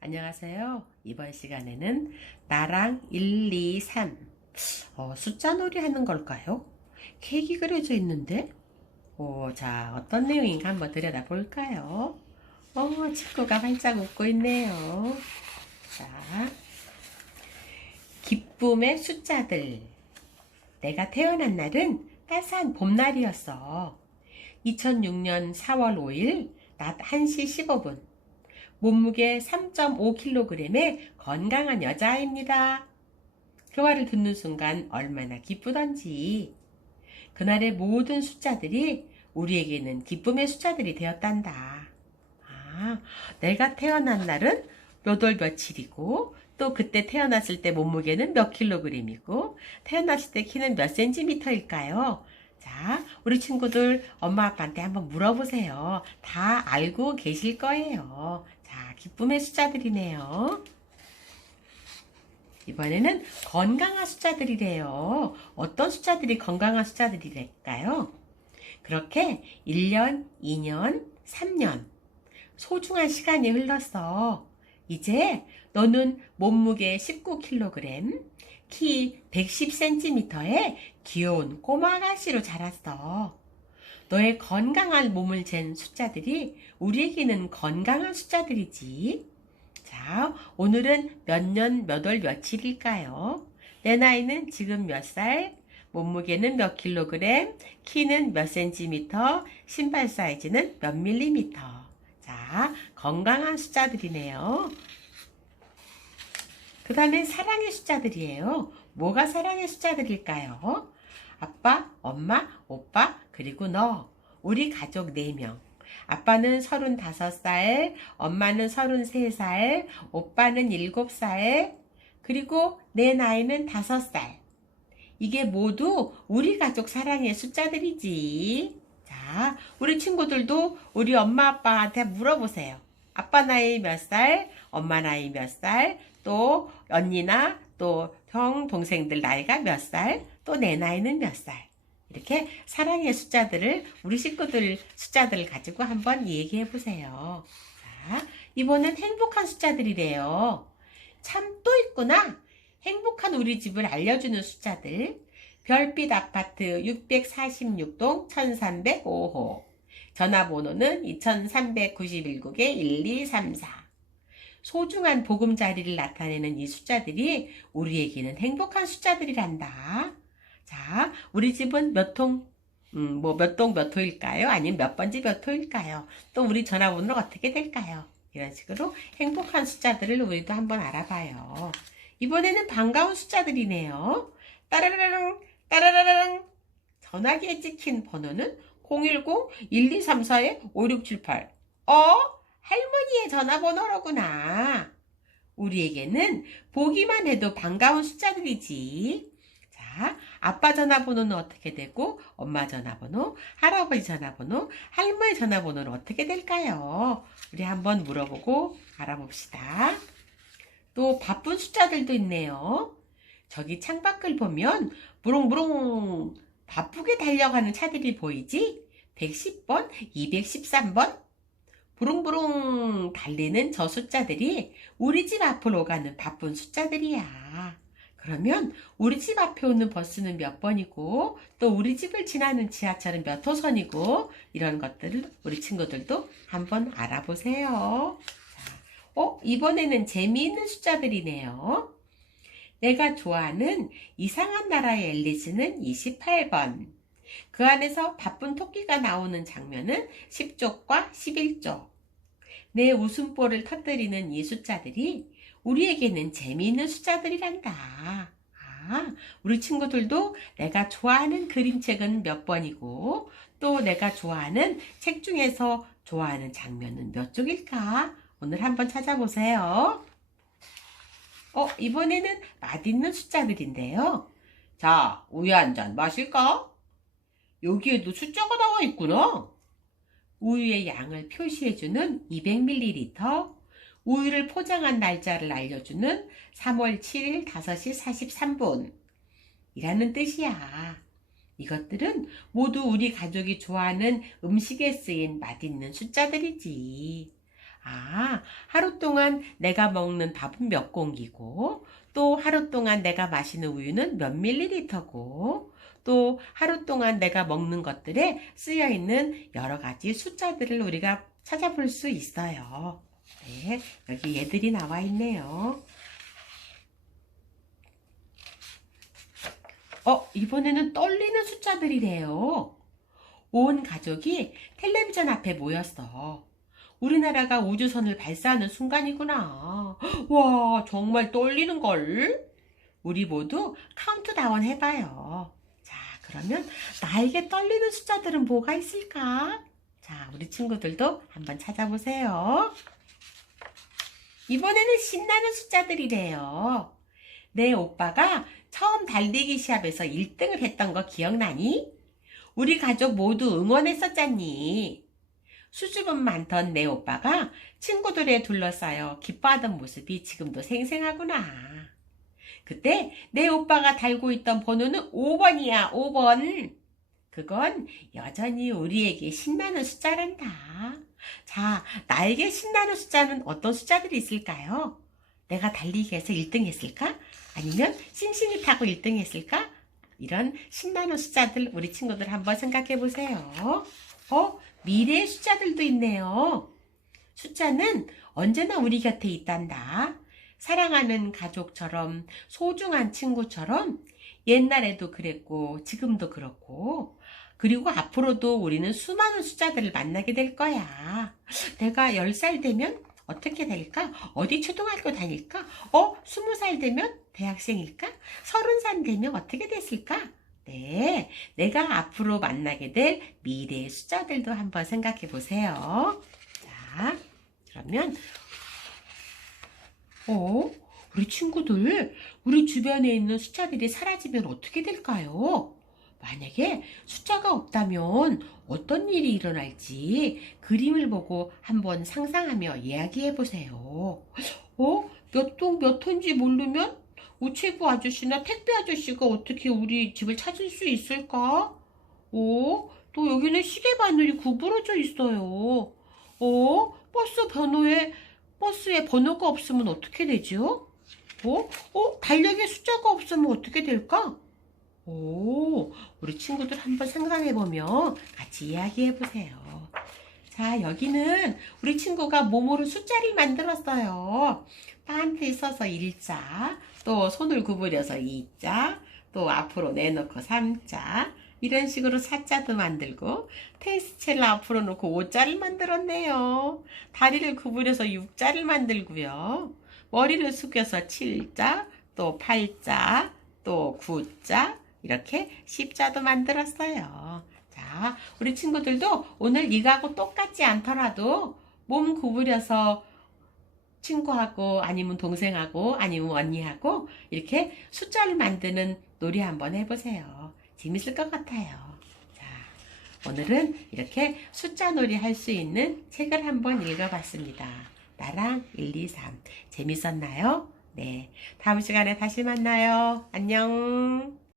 안녕하세요. 이번 시간에는 나랑 1, 2, 3 어, 숫자 놀이 하는 걸까요? 케이크 그려져 있는데 오, 자 어떤 내용인가 한번 들여다 볼까요? 어, 친구가 활짝 웃고 있네요. 자, 기쁨의 숫자들 내가 태어난 날은 따스한 봄날이었어. 2006년 4월 5일 낮 1시 15분 몸무게 3.5kg의 건강한 여자아이입니다. 그 말을 듣는 순간 얼마나 기쁘던지. 그날의 모든 숫자들이 우리에게는 기쁨의 숫자들이 되었단다. 아, 내가 태어난 날은 몇 월 며칠이고, 또 그때 태어났을 때 몸무게는 몇 킬로그램이고, 태어났을 때 키는 몇 센티미터일까요? 자, 우리 친구들 엄마 아빠한테 한번 물어보세요. 다 알고 계실 거예요. 자, 기쁨의 숫자들이네요. 이번에는 건강한 숫자들이래요. 어떤 숫자들이 건강한 숫자들이랄까요? 그렇게 1년, 2년, 3년 소중한 시간이 흘렀어. 이제 너는 몸무게 19kg, 키 110cm의 귀여운 꼬마 아가씨로 자랐어. 너의 건강한 몸을 잰 숫자들이 우리에게는 건강한 숫자들이지. 자, 오늘은 몇 년, 몇 월, 며칠일까요? 내 나이는 지금 몇 살? 몸무게는 몇 킬로그램? 키는 몇 센티미터? 신발 사이즈는 몇 밀리미터? 자, 건강한 숫자들이네요. 그 다음에 사랑의 숫자들이에요. 뭐가 사랑의 숫자들일까요? 아빠, 엄마, 그리고 너. 우리 가족 4명. 아빠는 35살, 엄마는 33살, 오빠는 7살, 그리고 내 나이는 5살. 이게 모두 우리 가족 사랑의 숫자들이지. 자, 우리 친구들도 우리 엄마 아빠한테 물어보세요. 아빠 나이 몇 살, 엄마 나이 몇 살, 또 언니나 또 형, 동생들 나이가 몇 살, 또 내 나이는 몇 살. 이렇게 사랑의 숫자들을 우리 식구들 숫자들을 가지고 한번 얘기해 보세요. 자, 이번엔 행복한 숫자들이래요. 참 또 있구나. 행복한 우리 집을 알려주는 숫자들. 별빛 아파트 646동 1305호. 전화번호는 2391국에 1234. 소중한 보금자리를 나타내는 이 숫자들이 우리에게는 행복한 숫자들이란다. 자, 우리 집은 몇 통, 음, 뭐 몇 동 몇 호일까요? 아니면 몇 번지 몇 호일까요? 또 우리 전화번호는 어떻게 될까요? 이런 식으로 행복한 숫자들을 우리도 한번 알아봐요. 이번에는 반가운 숫자들이네요. 따라라랑, 따라라랑. 전화기에 찍힌 번호는 010-1234-5678. 어? 할머니의 전화번호로구나. 우리에게는 보기만 해도 반가운 숫자들이지. 자, 아빠 전화번호는 어떻게 되고, 엄마 전화번호, 할아버지 전화번호, 할머니 전화번호는 어떻게 될까요? 우리 한번 물어보고 알아봅시다. 또 바쁜 숫자들도 있네요. 저기 창밖을 보면 무릉무릉 바쁘게 달려가는 차들이 보이지? 110번, 213번, 부릉부릉 달리는 저 숫자들이 우리 집 앞으로 가는 바쁜 숫자들이야. 그러면 우리 집 앞에 오는 버스는 몇 번이고 또 우리 집을 지나는 지하철은 몇 호선이고 이런 것들을 우리 친구들도 한번 알아보세요. 자, 어, 이번에는 재미있는 숫자들이네요. 내가 좋아하는 이상한 나라의 앨리스는 28번. 그 안에서 바쁜 토끼가 나오는 장면은 10쪽과 11쪽. 내 웃음보를 터뜨리는 이 숫자들이 우리에게는 재미있는 숫자들이란다. 아, 우리 친구들도 내가 좋아하는 그림책은 몇 번이고 또 내가 좋아하는 책 중에서 좋아하는 장면은 몇 쪽일까? 오늘 한번 찾아보세요. 어, 이번에는 맛있는 숫자들인데요. 자, 우유 한 잔 마실까? 여기에도 숫자가 나와 있구나. 우유의 양을 표시해주는 200ml, 우유를 포장한 날짜를 알려주는 3월 7일 5시 43분. 이라는 뜻이야. 이것들은 모두 우리 가족이 좋아하는 음식에 쓰인 맛있는 숫자들이지. 아, 하루 동안 내가 먹는 밥은 몇 공기고, 또 하루 동안 내가 마시는 우유는 몇 밀리리터고, 또 하루 동안 내가 먹는 것들에 쓰여 있는 여러 가지 숫자들을 우리가 찾아볼 수 있어요. 네, 여기 얘들이 나와 있네요. 어, 이번에는 떨리는 숫자들이래요. 온 가족이 텔레비전 앞에 모였어. 우리나라가 우주선을 발사하는 순간이구나. 와, 정말 떨리는걸? 우리 모두 카운트다운 해봐요. 자, 그러면 나에게 떨리는 숫자들은 뭐가 있을까? 자, 우리 친구들도 한번 찾아보세요. 이번에는 신나는 숫자들이래요. 내 오빠가 처음 달리기 시합에서 1등을 했던 거 기억나니? 우리 가족 모두 응원했었잖니. 수줍음 많던 내 오빠가 친구들에 둘러싸여 기뻐하던 모습이 지금도 생생하구나. 그때 내 오빠가 달고 있던 번호는 5번이야, 5번. 그건 여전히 우리에게 신나는 숫자란다. 자, 나에게 신나는 숫자는 어떤 숫자들이 있을까요? 내가 달리기에서 1등 했을까? 아니면 싱싱이 타고 1등 했을까? 이런 신나는 숫자들 우리 친구들 한번 생각해 보세요. 어, 미래의 숫자들도 있네요. 숫자는 언제나 우리 곁에 있단다. 사랑하는 가족처럼 소중한 친구처럼 옛날에도 그랬고 지금도 그렇고 그리고 앞으로도 우리는 수많은 숫자들을 만나게 될 거야. 내가 10살 되면 어떻게 될까? 어디 초등학교 다닐까? 어, 20살 되면 대학생일까? 30살 되면 어떻게 됐을까? 네, 내가 앞으로 만나게 될 미래의 숫자들도 한번 생각해 보세요. 자, 그러면, 어, 우리 친구들, 우리 주변에 있는 숫자들이 사라지면 어떻게 될까요? 만약에 숫자가 없다면 어떤 일이 일어날지 그림을 보고 한번 상상하며 이야기해 보세요. 어? 몇 동몇 호인지 모르면 우체부 아저씨나 택배 아저씨가 어떻게 우리 집을 찾을 수 있을까? 어? 또 여기는 시계 바늘이 구부러져 있어요. 어? 버스 번호에 버스에 번호가 없으면 어떻게 되죠? 어? 어? 달력에 숫자가 없으면 어떻게 될까? 오, 우리 친구들 한번 상상해보며 같이 이야기해보세요. 자, 여기는 우리 친구가 몸으로 숫자를 만들었어요. 파한테 써서 1자, 또 손을 구부려서 2자, 또 앞으로 내놓고 3자, 이런 식으로 4자도 만들고, 테니스채를 앞으로 놓고 5자를 만들었네요. 다리를 구부려서 6자를 만들고요. 머리를 숙여서 7자, 또 8자, 또 9자, 이렇게 십자도 만들었어요. 자, 우리 친구들도 오늘 이거하고 똑같지 않더라도 몸 구부려서 친구하고 아니면 동생하고 아니면 언니하고 이렇게 숫자를 만드는 놀이 한번 해보세요. 재밌을 것 같아요. 자, 오늘은 이렇게 숫자 놀이 할 수 있는 책을 한번 읽어봤습니다. 나랑 1, 2, 3. 재밌었나요? 네. 다음 시간에 다시 만나요. 안녕.